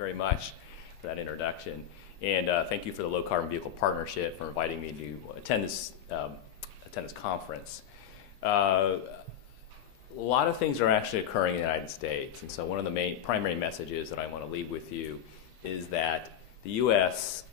very much for that introduction. And thank you for the Low Carbon Vehicle Partnership for inviting me to attend this conference. A lot of things are actually occurring in the United States. And so one of the main primary messages that I want to leave with you is that the U.S.,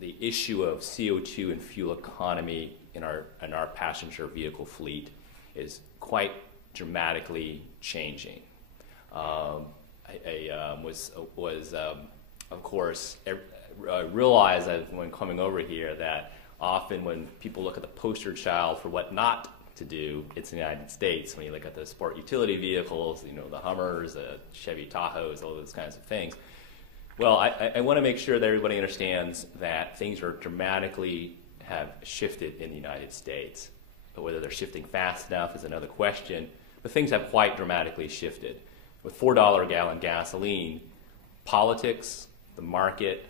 the issue of CO2 and fuel economy in our passenger vehicle fleet is quite dramatically changing. Of course, realized that when coming over here that often when people look at the poster child for what not to do, it's in the United States. When you look at the sport utility vehicles, the Hummers, the Chevy Tahoes, all those kinds of things. Well, I want to make sure that everybody understands that things are dramatically have shifted in the United States. But whether they're shifting fast enough is another question. But things have quite dramatically shifted. With $4 a gallon gasoline, politics, the market,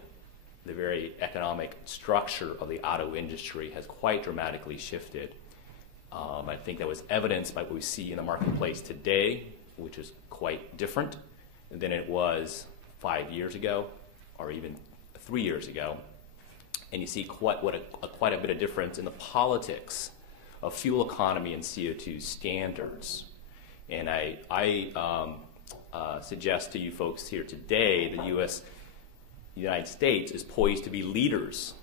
the very economic structure of the auto industry has quite dramatically shifted. I think that was evidenced by what we see in the marketplace today, which is quite different than it was 5 years ago or even 3 years ago. And you see quite a bit of difference in the politics of fuel economy and CO2 standards. And I suggest to you folks here today the United States is poised to be leaders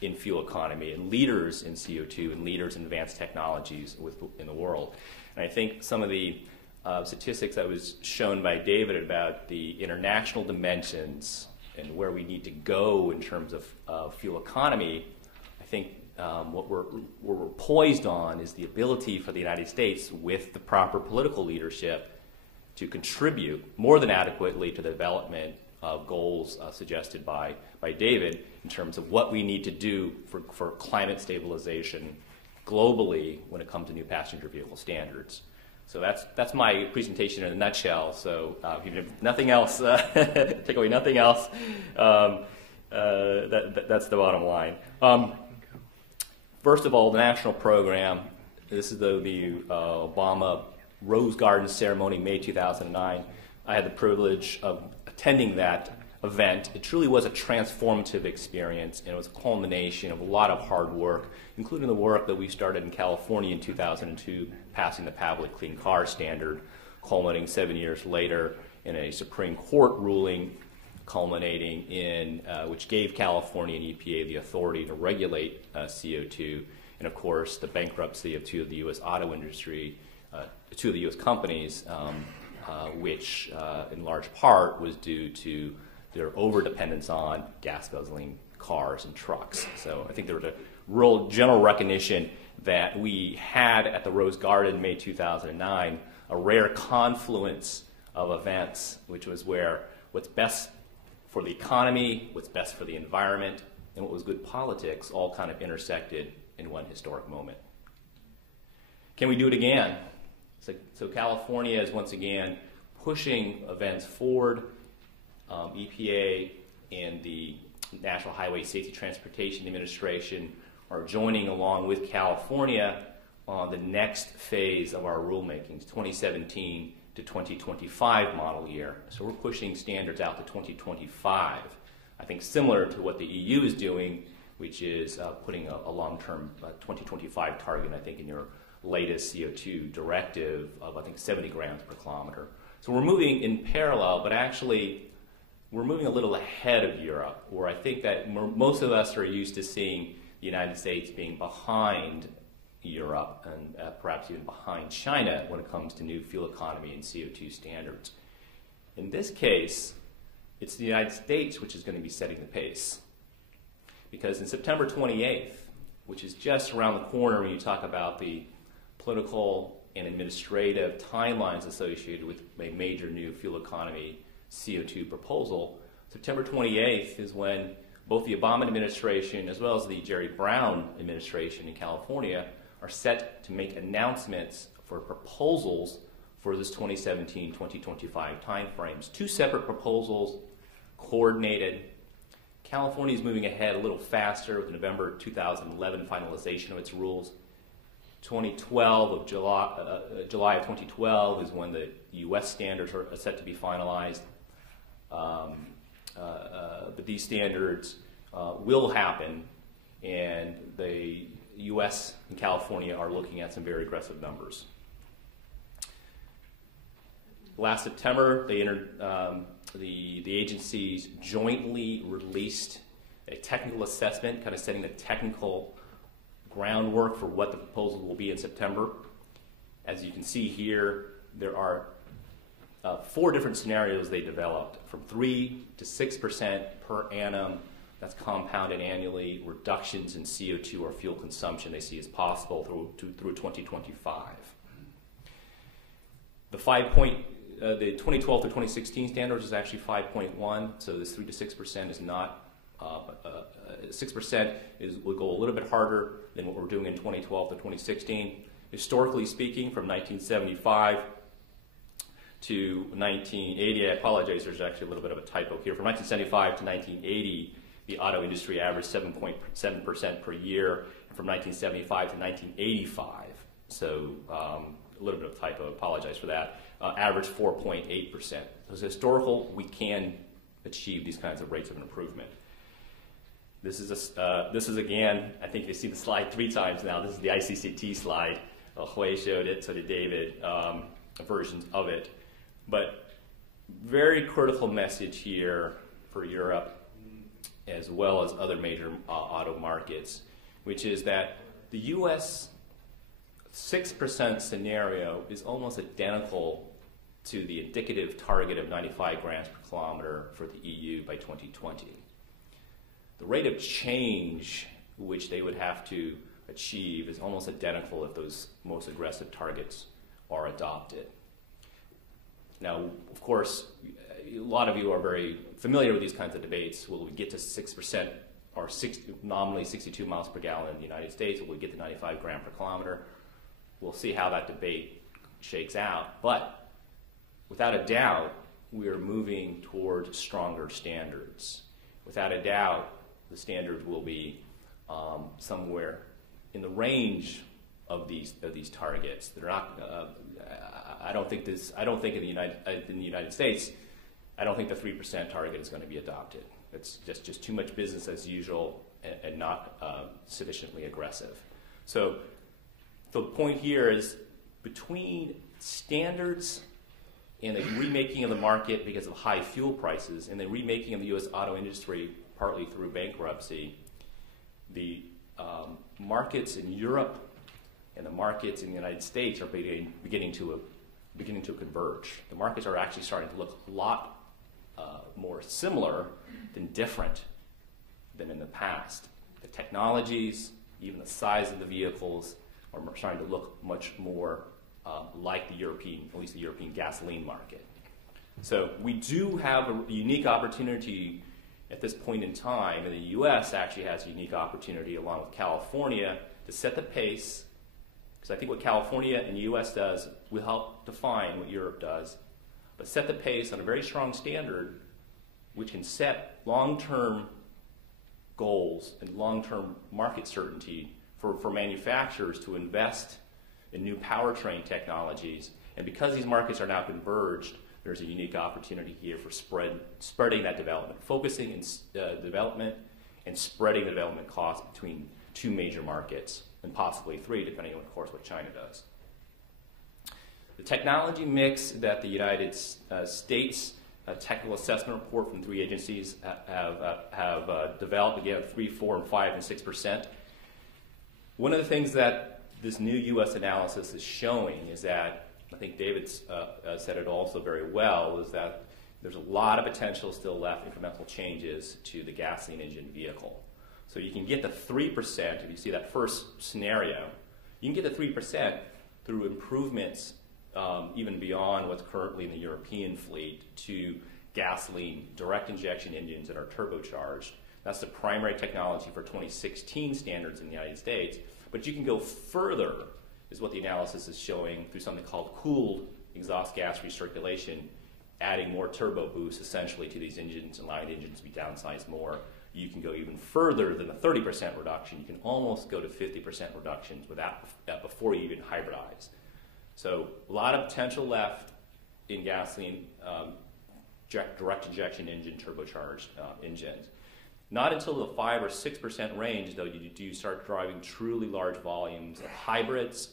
in fuel economy and leaders in CO2 and leaders in advanced technologies in the world. And I think some of the statistics that was shown by David about the international dimensions and where we need to go in terms of fuel economy, I think what we're poised on is the ability for the United States with the proper political leadership to contribute more than adequately to the development of goals suggested by David in terms of what we need to do for climate stabilization globally when it comes to new passenger vehicle standards. So that's my presentation in a nutshell. So even if nothing else, take away nothing else, that's the bottom line. First of all, the national program. This is the Obama Rose Garden ceremony, May 2009. I had the privilege of attending that event. It truly was a transformative experience, and it was a culmination of a lot of hard work, including the work that we started in California in 2002, passing the Public Clean Car Standard, culminating 7 years later in a Supreme Court ruling, culminating in which gave California and EPA the authority to regulate CO2, and of course the bankruptcy of two of the U.S. auto industry, two of the U.S. companies, which in large part was due to their overdependence on gas guzzling cars and trucks. So I think there was a real general recognition that we had at the Rose Garden May 2009 a rare confluence of events, which was where what's best for the economy, what's best for the environment, and what was good politics all kind of intersected in one historic moment. Can we do it again? So California is once again pushing events forward. EPA and the National Highway Safety Transportation Administration are joining along with California on the next phase of our rulemakings, 2017 to 2025 model year. So we're pushing standards out to 2025. I think similar to what the EU is doing, which is putting a long-term 2025 target, I think, in your latest CO2 directive of, I think, 70 grams per kilometer. So we're moving in parallel, but actually we're moving a little ahead of Europe, where I think that most of us are used to seeing the United States being behind Europe and perhaps even behind China when it comes to new fuel economy and CO2 standards. In this case, it's the United States which is going to be setting the pace. Because in September 28th, which is just around the corner when you talk about the political and administrative timelines associated with a major new fuel economy CO2 proposal, September 28th is when both the Obama administration as well as the Jerry Brown administration in California are set to make announcements for proposals for this 2017-2025 timeframes. Two separate proposals, coordinated. California is moving ahead a little faster with the November 2011 finalization of its rules. July of 2012 is when the U.S. standards are set to be finalized. but these standards will happen, and the U.S. and California are looking at some very aggressive numbers. Last September, they the agencies jointly released a technical assessment, kind of setting the technical groundwork for what the proposal will be in September. As you can see here, there are 4 different scenarios they developed, from 3 to 6% per annum. That's compounded annually. Reductions in CO2 or fuel consumption they see as possible through 2025. The 2012 to 2016 standards is actually 5.1, so this 3 to 6% is not. 6% will go a little bit harder than what we're doing in 2012 to 2016. Historically speaking, from 1975 to 1980, I apologize, there's actually a little bit of a typo here. From 1975 to 1980, the auto industry averaged 7.7% per year, and from 1975 to 1985, so a little bit of typo, apologize for that, averaged 4.8%. So as historical, we can achieve these kinds of rates of improvement. This is again, I think you see the slide 3 times now. This is the ICCT slide. Hui showed it, so did David, versions of it. But very critical message here for Europe as well as other major auto markets, which is that the U.S. 6% scenario is almost identical to the indicative target of 95 grams per kilometer for the EU by 2020. The rate of change which they would have to achieve is almost identical if those most aggressive targets are adopted. Now, of course, a lot of you are very familiar with these kinds of debates. Will we get to 6% or nominally 62 miles per gallon in the United States? Will we get to 95 grams per kilometer? We'll see how that debate shakes out. But without a doubt, we are moving towards stronger standards. Without a doubt, the standards will be somewhere in the range of these targets. They're not. I don't think in the United States, I don't think the 3% target is going to be adopted. It's just too much business as usual and not sufficiently aggressive. So the point here is between standards and the remaking of the market because of high fuel prices and the remaking of the U.S. auto industry partly through bankruptcy, the markets in Europe and the markets in the United States are beginning to converge. The markets are actually starting to look a lot more similar than different than in the past. The technologies, even the size of the vehicles, are starting to look much more like the European, at least the European gasoline market. So we do have a unique opportunity at this point in time, and the U.S. actually has a unique opportunity along with California to set the pace, because I think what California and the U.S. does will help define what Europe does, but set the pace on a very strong standard which can set long-term goals and long-term market certainty for manufacturers to invest in new powertrain technologies. And because these markets are now converged, there's a unique opportunity here for spreading that development, focusing in development and spreading the development costs between 2 major markets, and possibly 3, depending on, of course, what China does. The technology mix that the United States technical assessment report from 3 agencies have developed, again, 3, 4, and 5, and 6%. One of the things that this new U.S. analysis is showing is that, I think David said it also very well, is that there's a lot of potential still left, incremental changes to the gasoline engine vehicle. So you can get the 3%, if you see that first scenario, you can get the 3% through improvements even beyond what's currently in the European fleet to gasoline direct injection engines that are turbocharged. That's the primary technology for 2016 standards in the United States. But you can go further, is what the analysis is showing, through something called cooled exhaust gas recirculation, adding more turbo boost essentially to these engines and allowing the engines to be downsized more. You can go even further than the 30% reduction. You can almost go to 50% reductions before you even hybridize. So a lot of potential left in gasoline direct injection engine turbocharged engines. Not until the 5 or 6% range, though, do you start driving truly large volumes of hybrids,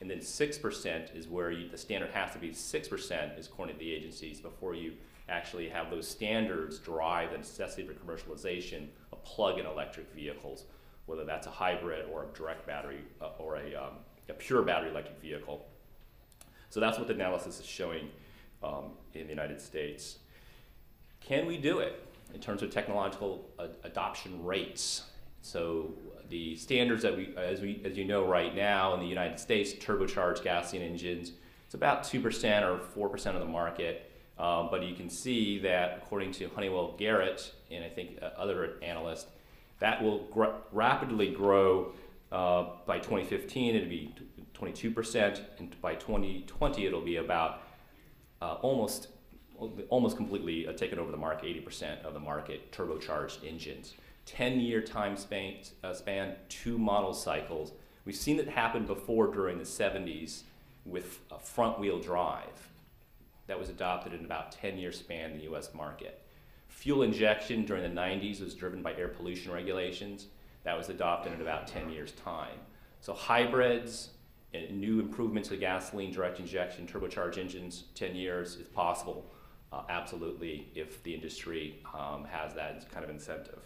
and then 6% is where the standard has to be 6%, is according to the agencies, before you actually have those standards drive the necessity for commercialization of plug-in electric vehicles, whether that's a hybrid or a direct battery or a pure battery electric vehicle. So that's what the analysis is showing in the United States. Can we do it in terms of technological adoption rates? So the standards that as you know right now in the United States, turbocharged gasoline engines, it's about 2% or 4% of the market. But you can see that according to Honeywell Garrett and I think other analysts, that will rapidly grow. By 2015, it'll be 22%, and by 2020, it'll be about almost completely taken over the market, 80% of the market, turbocharged engines. 10-year time span, 2 model cycles. We've seen it happen before during the 70s with front-wheel drive. That was adopted in about 10-year span in the US market. Fuel injection during the 90s was driven by air pollution regulations. That was adopted in about 10 years' time. So hybrids and new improvements to gasoline, direct injection, turbocharged engines, 10 years is possible, absolutely, if the industry has that kind of incentive.